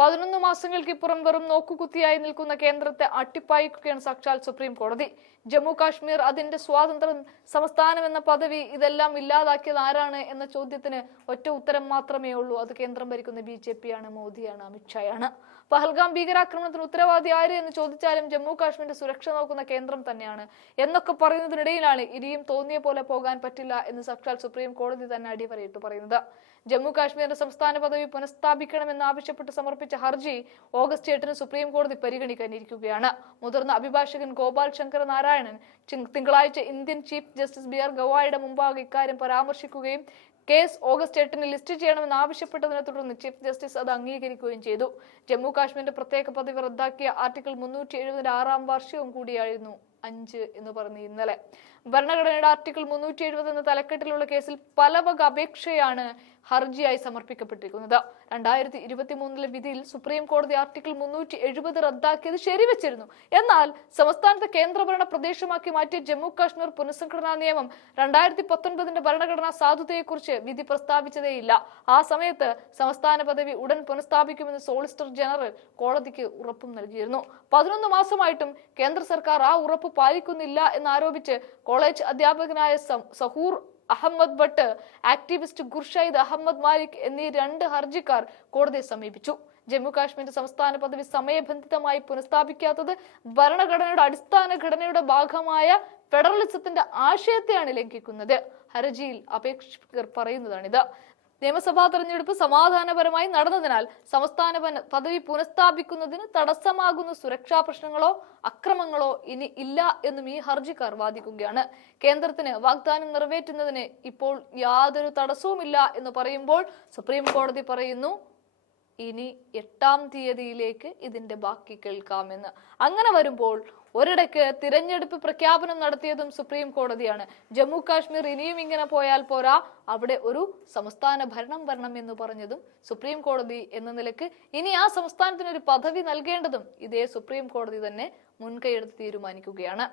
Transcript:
പതിനൊന്ന് മാസങ്ങൾക്കിപ്പുറം വെറും നോക്കുകുത്തിയായി നിൽക്കുന്ന കേന്ദ്രത്തെ അട്ടിപ്പായിക്കുകയാണ് സാക്ഷാൽ സുപ്രീം കോടതി. ജമ്മു കാശ്മീർ അതിന്റെ സ്വാതന്ത്ര്യം സംസ്ഥാനം എന്ന പദവി ഇതെല്ലാം ഇല്ലാതാക്കിയത് ആരാണ് എന്ന ചോദ്യത്തിന് ഒറ്റ ഉത്തരം മാത്രമേ ഉള്ളൂ. അത് കേന്ദ്രം ഭരിക്കുന്ന ബി ജെ പിയാണ് മോദിയാണ് അമിത്ഷായാണ്. പഹൽഗാം ഭീകരാക്രമണത്തിന് ഉത്തരവാദി ആര് എന്ന് ചോദിച്ചാലും ജമ്മു കാശ്മീരിന്റെ സുരക്ഷ നോക്കുന്ന കേന്ദ്രം തന്നെയാണ്. എന്നൊക്കെ പറയുന്നതിനിടയിലാണ് ഇനിയും തോന്നിയ പോലെ പോകാൻ പറ്റില്ല എന്ന് സാക്ഷാൽ സുപ്രീം കോടതി തന്നെ അടിവരയിട്ട് പറയുന്നത്. ജമ്മു കാശ്മീരിന്റെ സംസ്ഥാന പദവി പുനഃസ്ഥാപിക്കണമെന്ന് ആവശ്യപ്പെട്ട് സമർപ്പിച്ച ഹർജി ഓഗസ്റ്റ് എട്ടിന് സുപ്രീം കോടതി പരിഗണിക്കാനിരിക്കുകയാണ്. മുതിർന്ന അഭിഭാഷകൻ ഗോപാൽ ശങ്കർ നാരായണൻ തിങ്കളാഴ്ച Indian chief justice B R ഗവായിയുടെ മുമ്പാകെ ഇക്കാര്യം പരാമർശിക്കുകയും കേസ് ഓഗസ്റ്റ് എട്ടിന് ലിസ്റ്റ് ചെയ്യണമെന്ന് ആവശ്യപ്പെട്ടതിനെ തുടർന്ന് ചീഫ് ജസ്റ്റിസ് അത് അംഗീകരിക്കുകയും ചെയ്തു. ജമ്മു കാശ്മീരിന്റെ പ്രത്യേക പദവി റദ്ദാക്കിയ ആർട്ടിക്കിൾ മുന്നൂറ്റി എഴുപതിന്റെ ആറാം വാർഷികവും കൂടിയായിരുന്നു. അഞ്ച് എന്ന് പറഞ്ഞ് ഇന്നലെ. ഭരണഘടനയുടെ ആർട്ടിക്കിൾ മുന്നൂറ്റി എഴുപത് എന്ന തലക്കെട്ടിലുള്ള കേസിൽ പല വക അപേക്ഷയാണ് ഹർജിയായി സമർപ്പിക്കപ്പെട്ടിരിക്കുന്നത്. രണ്ടായിരത്തി ഇരുപത്തി മൂന്നിലെ വിധിയിൽ സുപ്രീം കോടതി ആർട്ടിക്കിൾ മുന്നൂറ്റി എഴുപത് റദ്ദാക്കിയത് ശരിവെച്ചിരുന്നു. എന്നാൽ സംസ്ഥാനത്തെ കേന്ദ്രഭരണ പ്രദേശമാക്കി മാറ്റിയ ജമ്മു കാശ്മീർ പുനഃസംഘടനാ നിയമം രണ്ടായിരത്തി പത്തൊൻപതിന്റെ ഭരണഘടനാ സാധുതയെക്കുറിച്ച് വിധി പ്രസ്താവിച്ചതേയില്ല. ആ സമയത്ത് സംസ്ഥാന പദവി ഉടൻ പുനഃസ്ഥാപിക്കുമെന്ന് സോളിസിറ്റർ ജനറൽ കോടതിക്ക് ഉറപ്പും നൽകിയിരുന്നു. പതിനൊന്ന് മാസമായിട്ടും കേന്ദ്ര സർക്കാർ ആ ഉറപ്പ് പാലിക്കുന്നില്ല എന്നാരോപിച്ച് കോളേജ് അധ്യാപകനായ സഹൂർ അഹമ്മദ് ഭട്ട് ആക്ടിവിസ്റ്റ് ഗുർഷൈദ് അഹമ്മദ് മാലിക് എന്നീ രണ്ട് ഹർജിക്കാർ കോടതിയെ സമീപിച്ചു. ജമ്മു കാശ്മീർ സംസ്ഥാന പദവി സമയബന്ധിതമായി പുനഃസ്ഥാപിക്കാത്തത് ഭരണഘടനയുടെ അടിസ്ഥാന ഘടനയുടെ ഭാഗമായ ഫെഡറലിസത്തിന്റെ ആശയത്തെയാണ് ലംഘിക്കുന്നത്. ഹർജിയിൽ അപേക്ഷകർ പറയുന്നതാണിത്. നിയമസഭാ തെരഞ്ഞെടുപ്പ് സമാധാനപരമായി നടന്നതിനാൽ സംസ്ഥാന പദവി പുനഃസ്ഥാപിക്കുന്നതിന് തടസ്സമാകുന്ന സുരക്ഷാ പ്രശ്നങ്ങളോ അക്രമങ്ങളോ ഇനി ഇല്ല എന്നും ഈ ഹർജിക്കാർ വാദിക്കുകയാണ്. കേന്ദ്രത്തിന് വാഗ്ദാനം നിറവേറ്റുന്നതിന് ഇപ്പോൾ യാതൊരു തടസ്സവുമില്ല എന്ന് പറയുമ്പോൾ സുപ്രീം കോടതി പറയുന്നു ഇനി എട്ടാം തീയതിയിലേക്ക് ഇതിന്റെ ബാക്കി കേൾക്കാമെന്ന്. അങ്ങനെ വരുമ്പോൾ ഒരിടയ്ക്ക് തിരഞ്ഞെടുപ്പ് പ്രഖ്യാപനം നടത്തിയതും സുപ്രീം കോടതിയാണ്. ജമ്മു കാശ്മീർ ഇനിയും ഇങ്ങനെ പോയാൽ പോരാ അവിടെ ഒരു സംസ്ഥാന ഭരണം വരണം എന്ന് പറഞ്ഞതും സുപ്രീം കോടതി എന്ന നിലയ്ക്ക് ഇനി ആ സംസ്ഥാനത്തിന് ഒരു പദവി നൽകേണ്ടതും ഇതേ സുപ്രീം കോടതി തന്നെ മുൻകൈയെടുത്ത് തീരുമാനിക്കുകയാണ്.